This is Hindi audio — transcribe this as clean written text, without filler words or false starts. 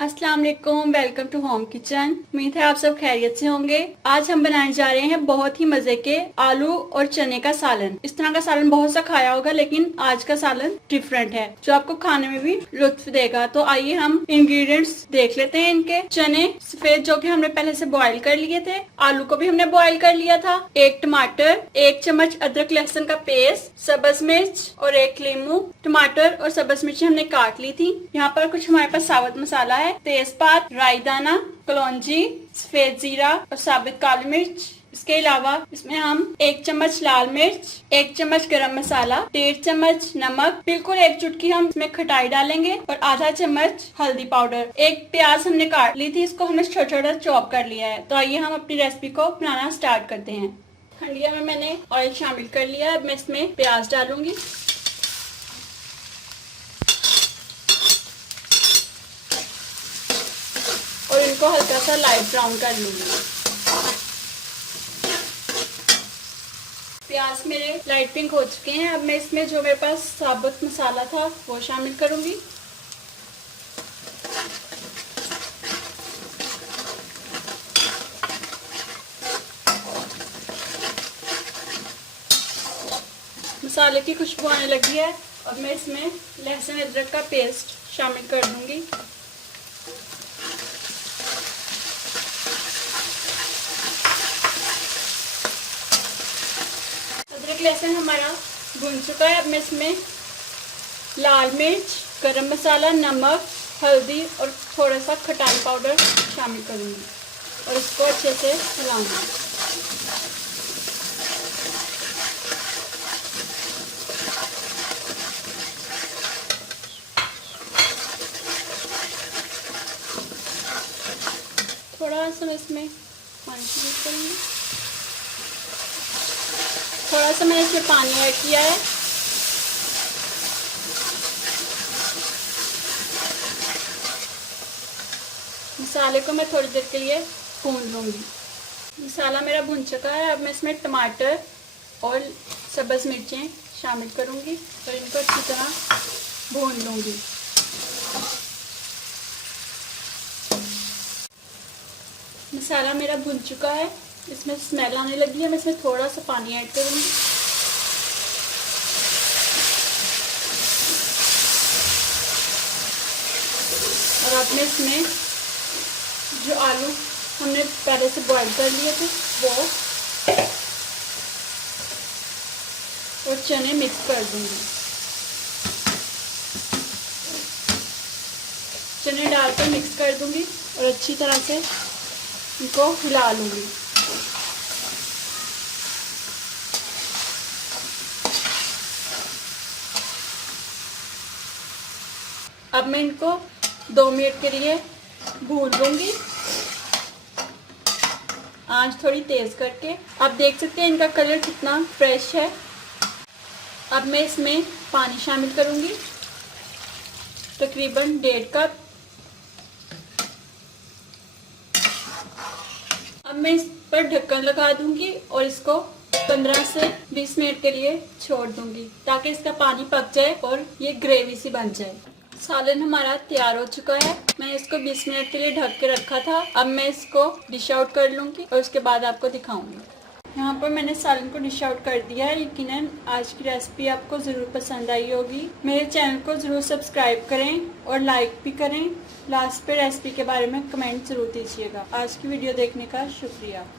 अस्सलाम वालेकुम, वेलकम टू होम किचन। उम्मीद है आप सब खैरियत से होंगे। आज हम बनाने जा रहे हैं बहुत ही मजे के आलू और चने का सालन। इस तरह का सालन बहुत सा खाया होगा, लेकिन आज का सालन डिफरेंट है जो आपको खाने में भी लुत्फ देगा। तो आइए हम इंग्रेडिएंट्स देख लेते हैं इनके। चने सफेद जो कि हमने पहले से बॉईल कर लिए थे, आलू को भी हमने बॉईल कर लिया था, एक टमाटर, 1 चम्मच अदरक लहसुन का पेस्ट, सब्ज मिर्च और 1 लीमू। टमाटर और सब्ज मिर्ची हमने काट ली थी। यहाँ पर कुछ हमारे पास साबुत मसाला है, तेजपात, राई दाना, कलौंजी, सफेद जीरा और साबित काली मिर्च। इसके अलावा इसमें हम 1 चम्मच लाल मिर्च, 1 चम्मच गरम मसाला, 1.5 चम्मच नमक, बिल्कुल 1 चुटकी हम इसमें खटाई डालेंगे और आधा चम्मच हल्दी पाउडर। 1 प्याज हमने काट ली थी, इसको हमने छोटा छोटा चॉप कर लिया है। तो आइए हम अपनी रेसिपी को बनाना स्टार्ट करते हैं। हंडिया में मैंने ऑयल शामिल कर लिया है। अब मैं इसमें प्याज डालूंगी और इनको हल्का सा लाइट ब्राउन कर लूंगी। प्याज मेरे लाइट पिंक हो चुके हैं। अब मैं इसमें जो मेरे पास साबुत मसाला था वो शामिल करूंगी। मसाले की खुशबू आने लगी है। अब मैं इसमें लहसुन अदरक का पेस्ट शामिल कर दूंगी। लहसुन हमारा भुन चुका है। अब मैं इसमें लाल मिर्च, गरम मसाला, नमक, हल्दी और थोड़ा सा खटाई पाउडर शामिल करूंगी और इसको अच्छे से मिलाऊंगी। थोड़ा सा इसमें पानी शामिल करूंगी। थोड़ा सा मैंने इसमें पानी ऐड किया है। मसाले को मैं थोड़ी देर के लिए भून लूंगी। मसाला मेरा भुन चुका है। अब मैं इसमें टमाटर और सब्ज मिर्चें शामिल करूंगी और इनको अच्छी तरह भून लूंगी। मसाला मेरा भुन चुका है, इसमें स्मेल आने लगी है। मैं इसमें थोड़ा सा पानी ऐड करूंगी। और अब मैं इसमें जो आलू हमने पहले से बॉईल कर लिए थे वो और चने मिक्स कर दूंगी। चने डालकर मिक्स कर दूंगी और अच्छी तरह से इनको हिला लूंगी। अब मैं इनको 2 मिनट के लिए भून लूंगी, आंच थोड़ी तेज करके। आप देख सकते हैं इनका कलर कितना फ्रेश है। अब मैं इसमें पानी शामिल करूंगी, तकरीबन 1.5 कप। अब मैं इस पर ढक्कन लगा दूंगी और इसको 15 से 20 मिनट के लिए छोड़ दूंगी ताकि इसका पानी पक जाए और ये ग्रेवी सी बन जाए। सालन हमारा तैयार हो चुका है। मैं इसको 20 मिनट के लिए ढक के रखा था। अब मैं इसको डिश आउट कर लूंगी और उसके बाद आपको दिखाऊंगी। यहाँ पर मैंने सालन को डिश आउट कर दिया है। यकीनन आज की रेसिपी आपको ज़रूर पसंद आई होगी। मेरे चैनल को ज़रूर सब्सक्राइब करें और लाइक भी करें। लास्ट पे रेसिपी के बारे में कमेंट ज़रूर दीजिएगा। आज की वीडियो देखने का शुक्रिया।